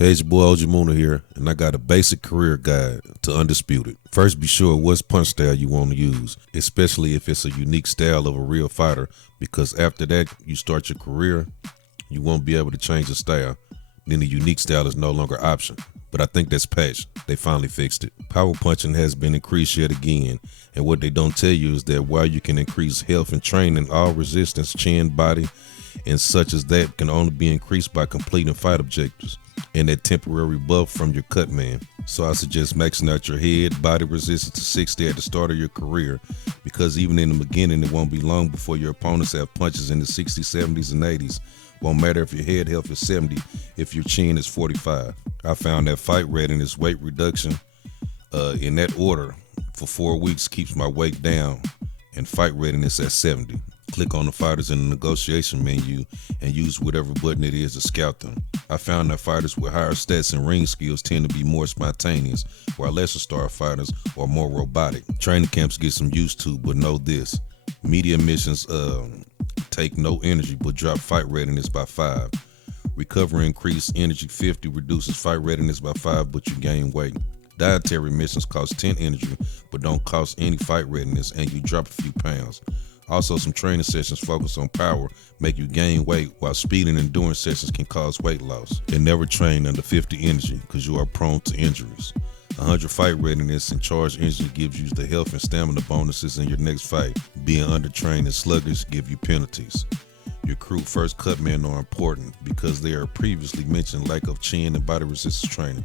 Hey, it's your boy OG Moona here, and I got a basic career guide to Undisputed. First, be sure what punch style you want to use, especially if it's a unique style of a real fighter, because after that, you start your career, you won't be able to change the style. Then the unique style is no longer option. But I think that's patched. They finally fixed it. Power punching has been increased yet again, and what they don't tell you is that while you can increase health and training, all resistance, chin, body, and such as that can only be increased by completing fight objectives and that temporary buff from your cut man. So I suggest maxing out your head, body resistance to 60 at the start of your career, because even in the beginning, it won't be long before your opponents have punches in the 60s, 70s, and 80s. Won't matter if your head health is 70 if your chin is 45. I found that fight readiness, weight reduction, in that order for 4 weeks keeps my weight down, and fight readiness at 70. Click on the fighters in the negotiation menu and use whatever button it is to scout them. I found that fighters with higher stats and ring skills tend to be more spontaneous, while lesser star fighters are more robotic. Training camps get some used to, but know this. Media missions take no energy but drop fight readiness by 5. Recovery increase energy 50 reduces fight readiness by 5, but you gain weight. Dietary missions cost 10 energy but don't cost any fight readiness, and you drop a few pounds. Also, some training sessions focus on power, make you gain weight, while speed and endurance sessions can cause weight loss. And never train under 50 energy because you are prone to injuries. 100 fight readiness and charge energy gives you the health and stamina bonuses in your next fight. Being undertrained and sluggish give you penalties. Your crew first cut men are important because they are previously mentioned lack of chin and body resistance training.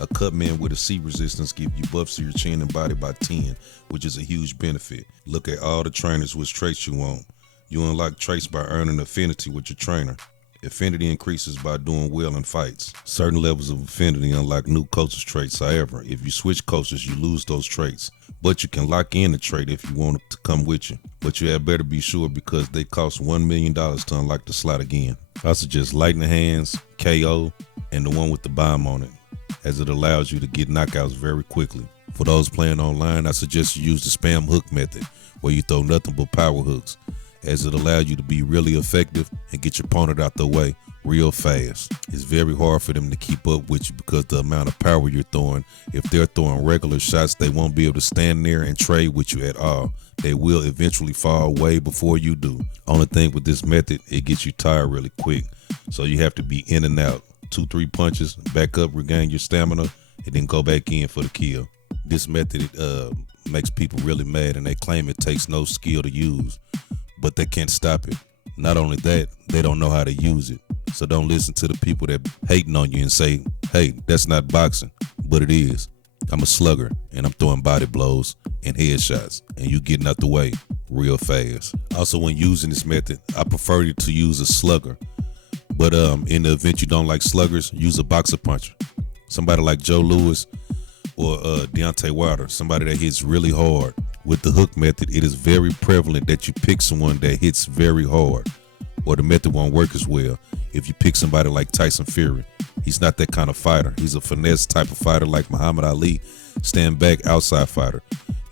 A cut man with a C resistance give you buffs to your chin and body by 10, which is a huge benefit. Look at all the trainers which traits you want. You unlock traits by earning affinity with your trainer. Affinity increases by doing well in fights. Certain levels of affinity unlock new coaches traits. However, if you switch coaches, you lose those traits. But you can lock in the trait if you want it to come with you. But you had better be sure because they cost $1 million to unlock the slot again. I suggest Lightning Hands, KO, and the one with the bomb on it, as it allows you to get knockouts very quickly. For those playing online, I suggest you use the spam hook method, where you throw nothing but power hooks, as it allows you to be really effective and get your opponent out the way real fast. It's very hard for them to keep up with you because the amount of power you're throwing. If they're throwing regular shots, they won't be able to stand there and trade with you at all. They will eventually fall way before you do. Only thing with this method, it gets you tired really quick, so you have to be in and out. 2-3 punches, back up, regain your stamina, and then go back in for the kill. This method makes people really mad, and they claim it takes no skill to use, but they can't stop it. Not only that, they don't know how to use it. So don't listen to the people that hating on you and say, hey, that's not boxing, but it is. I'm a slugger, and I'm throwing body blows and headshots, and you getting out the way real fast. Also, when using this method, I prefer you to use a slugger. But in the event you don't like sluggers, use a boxer puncher. Somebody like Joe Louis or Deontay Wilder, somebody that hits really hard. With the hook method, it is very prevalent that you pick someone that hits very hard, or the method won't work as well if you pick somebody like Tyson Fury. He's not that kind of fighter. He's a finesse type of fighter like Muhammad Ali, stand back, outside fighter.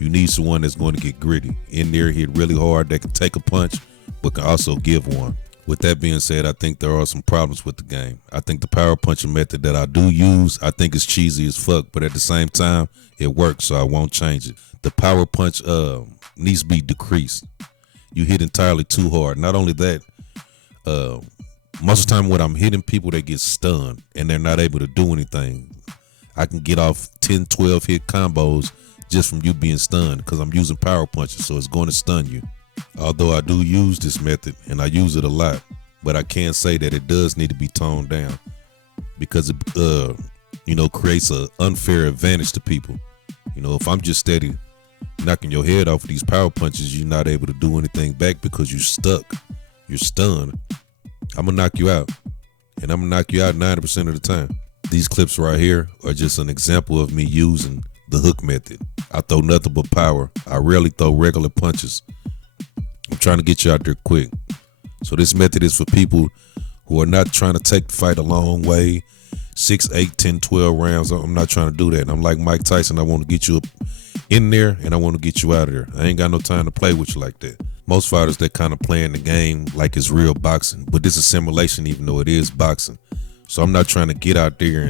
You need someone that's going to get gritty. In there, hit really hard, that can take a punch, but can also give one. With that being said, I think there are some problems with the game. I think the power punching method that I do use, I think it's cheesy as fuck, but at the same time, it works, so I won't change it. The power punch needs to be decreased. You hit entirely too hard. Not only that, most of the time when I'm hitting people, they get stunned and they're not able to do anything. I can get off 10, 12 hit combos just from you being stunned because I'm using power punches, so it's going to stun you. Although I do use this method and I use it a lot, but I can say that it does need to be toned down because it creates an unfair advantage to people. If I'm just steady knocking your head off with these power punches, you're not able to do anything back because you're stuck, you're stunned. I'm gonna knock you out, and I'm gonna knock you out 90% of the time. These clips right here are just an example of me using the hook method. I throw nothing but power. I rarely throw regular punches. I'm trying to get you out there quick. So this method is for people who are not trying to take the fight a long way, 6, 8, 10, 12 rounds. I'm not trying to do that. I'm like Mike Tyson. I want to get you up in there and I want to get you out of there. I ain't got no time to play with you like that. Most fighters, they kind of playing the game like it's real boxing, but this is simulation even though it is boxing. So I'm not trying to get out there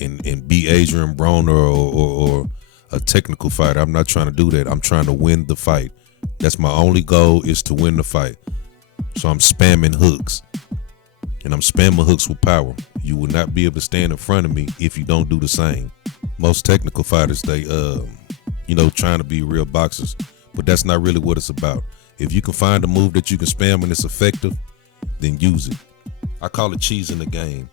and be Adrian Broner or a technical fighter. I'm not trying to do that. I'm trying to win the fight. That's my only goal, is to win the fight. So I'm spamming hooks. And I'm spamming hooks with power. You will not be able to stand in front of me if you don't do the same. Most technical fighters, they trying to be real boxers, but that's not really what it's about. If you can find a move that you can spam and it's effective, then use it. I call it cheese in the game.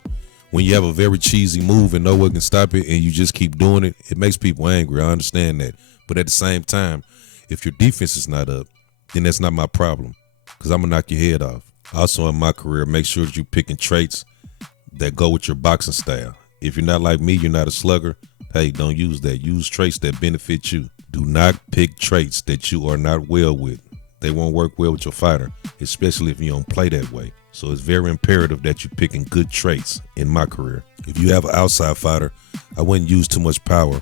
When you have a very cheesy move and no one can stop it and you just keep doing it, it makes people angry. I understand that. But at the same time, if your defense is not up, then that's not my problem, because I'm going to knock your head off. Also in my career, make sure that you're picking traits that go with your boxing style. If you're not like me, you're not a slugger, hey, don't use that. Use traits that benefit you. Do not pick traits that you are not well with. They won't work well with your fighter, especially if you don't play that way. So it's very imperative that you're picking good traits in my career. If you have an outside fighter, I wouldn't use too much power.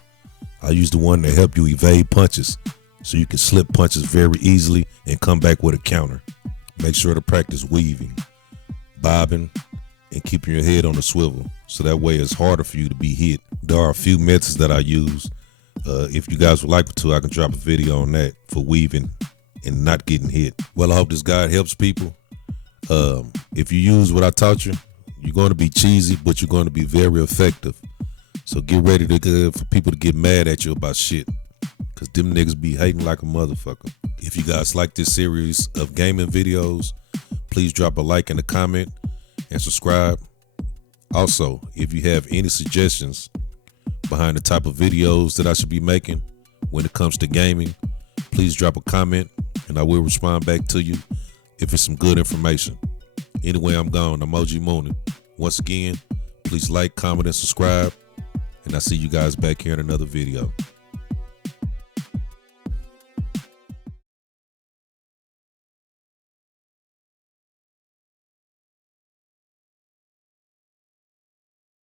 I use the one that help you evade punches, so you can slip punches very easily and come back with a counter. Make sure to practice weaving, bobbing, and keeping your head on a swivel, so that way it's harder for you to be hit. There are a few methods that I use. If you guys would like me to, I can drop a video on that for weaving and not getting hit. Well, I hope this guide helps people. If you use what I taught you, you're going to be cheesy, but you're going to be very effective. So get ready for people to get mad at you about shit, because them niggas be hating like a motherfucker. If you guys like this series of gaming videos, please drop a like and a comment and subscribe. Also, if you have any suggestions behind the type of videos that I should be making when it comes to gaming, please drop a comment and I will respond back to you if it's some good information. Anyway, I'm gone. I'm OG Moonin. Once again, please like, comment, and subscribe. And I'll see you guys back here in another video.